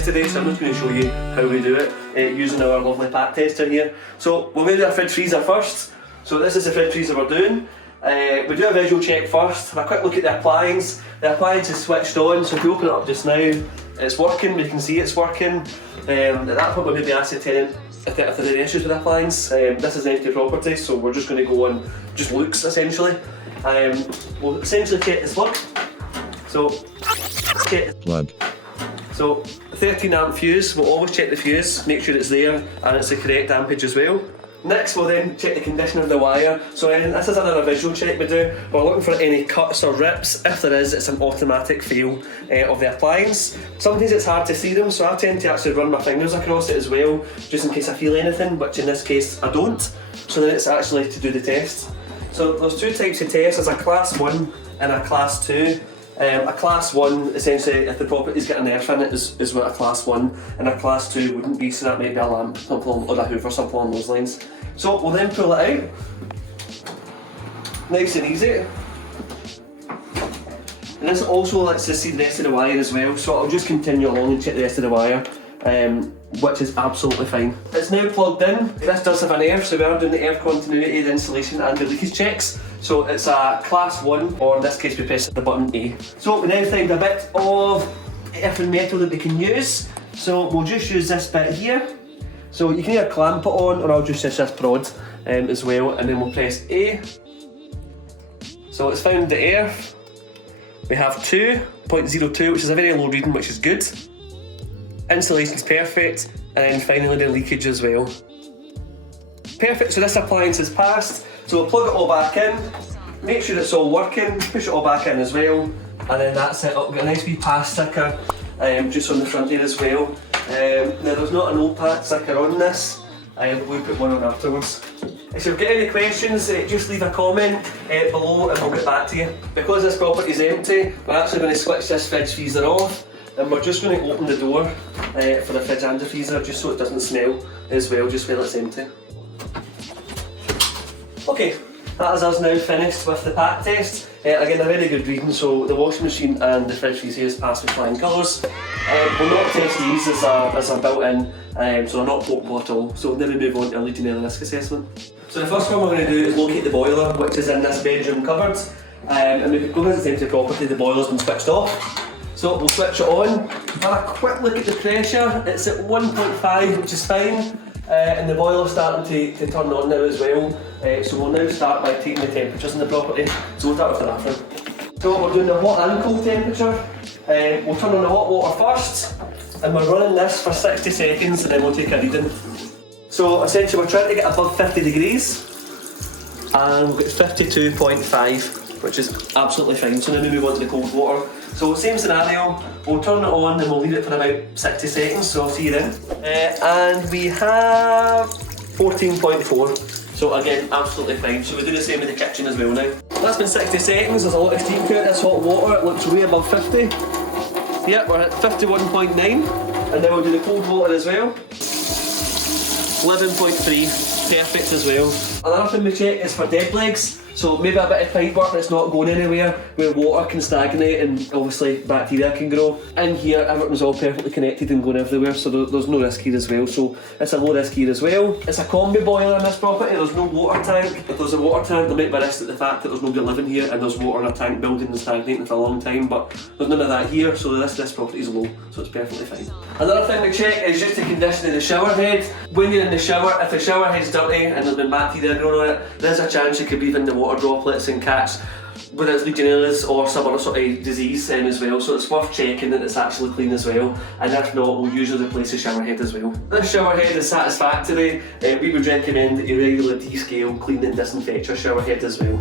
test today, so I'm just going to show you how we do it using our lovely pack tester here. So we'll do our fridge freezer first. So this is the fridge freezer we're doing. We do a visual check first, have a quick look at the appliance. The appliance is switched on, so if we open it up just now, it's working, we can see it's working. At that point we'll maybe ask the tenant if there's any issues with the appliance. This is an empty property, so we're just going to go on just looks essentially. We'll essentially check this plug. So, check plug. So 13 amp fuse, we'll always check the fuse, make sure it's there and it's the correct ampage as well. Next we'll then check the condition of the wire. So this is another visual check we do. We're looking for any cuts or rips. If there is, it's an automatic fail of the appliance. Sometimes it's hard to see them, so I tend to actually run my fingers across it as well, just in case I feel anything, which in this case I don't. So then it's actually to do the test. So there's two types of tests, there's a class 1 and a class 2. A class 1, essentially, if the property's got an earth in it, is what a class 1, and a class 2 wouldn't be, so that might be a lamp, something, or a hoover, something along those lines. So we'll then pull it out, nice and easy. And this also lets us see the rest of the wire as well, so I'll just continue along and check the rest of the wire, which is absolutely fine. It's now plugged in. This does have an earth, so we are doing the earth continuity, the insulation and the leakage checks. So it's a class 1, or in this case we press the button A. So we now find a bit of earthen metal that we can use. So we'll just use this bit here. So you can either clamp it on, or I'll just use this prod as well, and then we'll press A. So it's found the earth. We have 2.02, which is a very low reading, which is good. Insulation's perfect, and then finally the leakage as well. Perfect, so this appliance is passed. So we'll plug it all back in, make sure it's all working, push it all back in as well, and then that's it. It'll get a nice wee pass sticker just on the front here as well. Now there's not an old pass sticker on this, we'll put one on afterwards. If you've got any questions, just leave a comment below and we'll get back to you. Because this property is empty, we're actually going to switch this fridge freezer off, and we're just going to open the door for the fridge and the freezer, just so it doesn't smell as well, just while it's empty. Okay, that is us now finished with the pack test. Again, a very good reading, so the washing machine and the fridge freezer is passed with flying colours. We'll not test these as a built-in, so they're not portable at all. So then we move on to a Legionella risk assessment. So the first one we're going to do is locate the boiler, which is in this bedroom cupboard. And because it's empty property, the boiler's been switched off. So we'll switch it on, have a quick look at the pressure. It's at 1.5, which is fine. And the boiler's starting to turn on now as well. So we'll now start by taking the temperatures in the property. So we'll start with the bathroom. So we're doing the hot and cold temperature. We'll turn on the hot water first, and we're running this for 60 seconds, and then we'll take a reading. So essentially we're trying to get above 50 degrees, and we'll get 52.5, which is absolutely fine. So now we move on to the cold water. So same scenario, we'll turn it on and we'll leave it for about 60 seconds, so I'll see you then. And we have 14.4, so again, absolutely fine. So we do the same in the kitchen as well now. That's been 60 seconds, there's a lot of steam coming out this hot water, it looks way above 50. Yep, we're at 51.9, and then we'll do the cold water as well. 11.3, perfect as well. Another thing we check is for dead legs. So maybe a bit of pipe work that's not going anywhere, where water can stagnate and obviously bacteria can grow. In here, everything's all perfectly connected and going everywhere, so there's no risk here as well. So it's a low risk here as well. It's a combi boiler in this property, there's no water tank. If there's a water tank, there might be a risk at the fact that there's nobody living here and there's water in a tank building and stagnating for a long time, but there's none of that here, so this property is low, so it's perfectly fine. Another thing we check is just the condition of the shower head. When you're in the shower, if the shower head's dirty and there's been bacteria growing on it, there's a chance you could breathe in the water droplets and catch whether it's Legionellas or some other sort of disease as well, so it's worth checking that it's actually clean as well, and if not, we'll usually replace the shower head as well. This shower head is satisfactory. We would recommend that you regularly descale, clean and disinfect your shower head as well.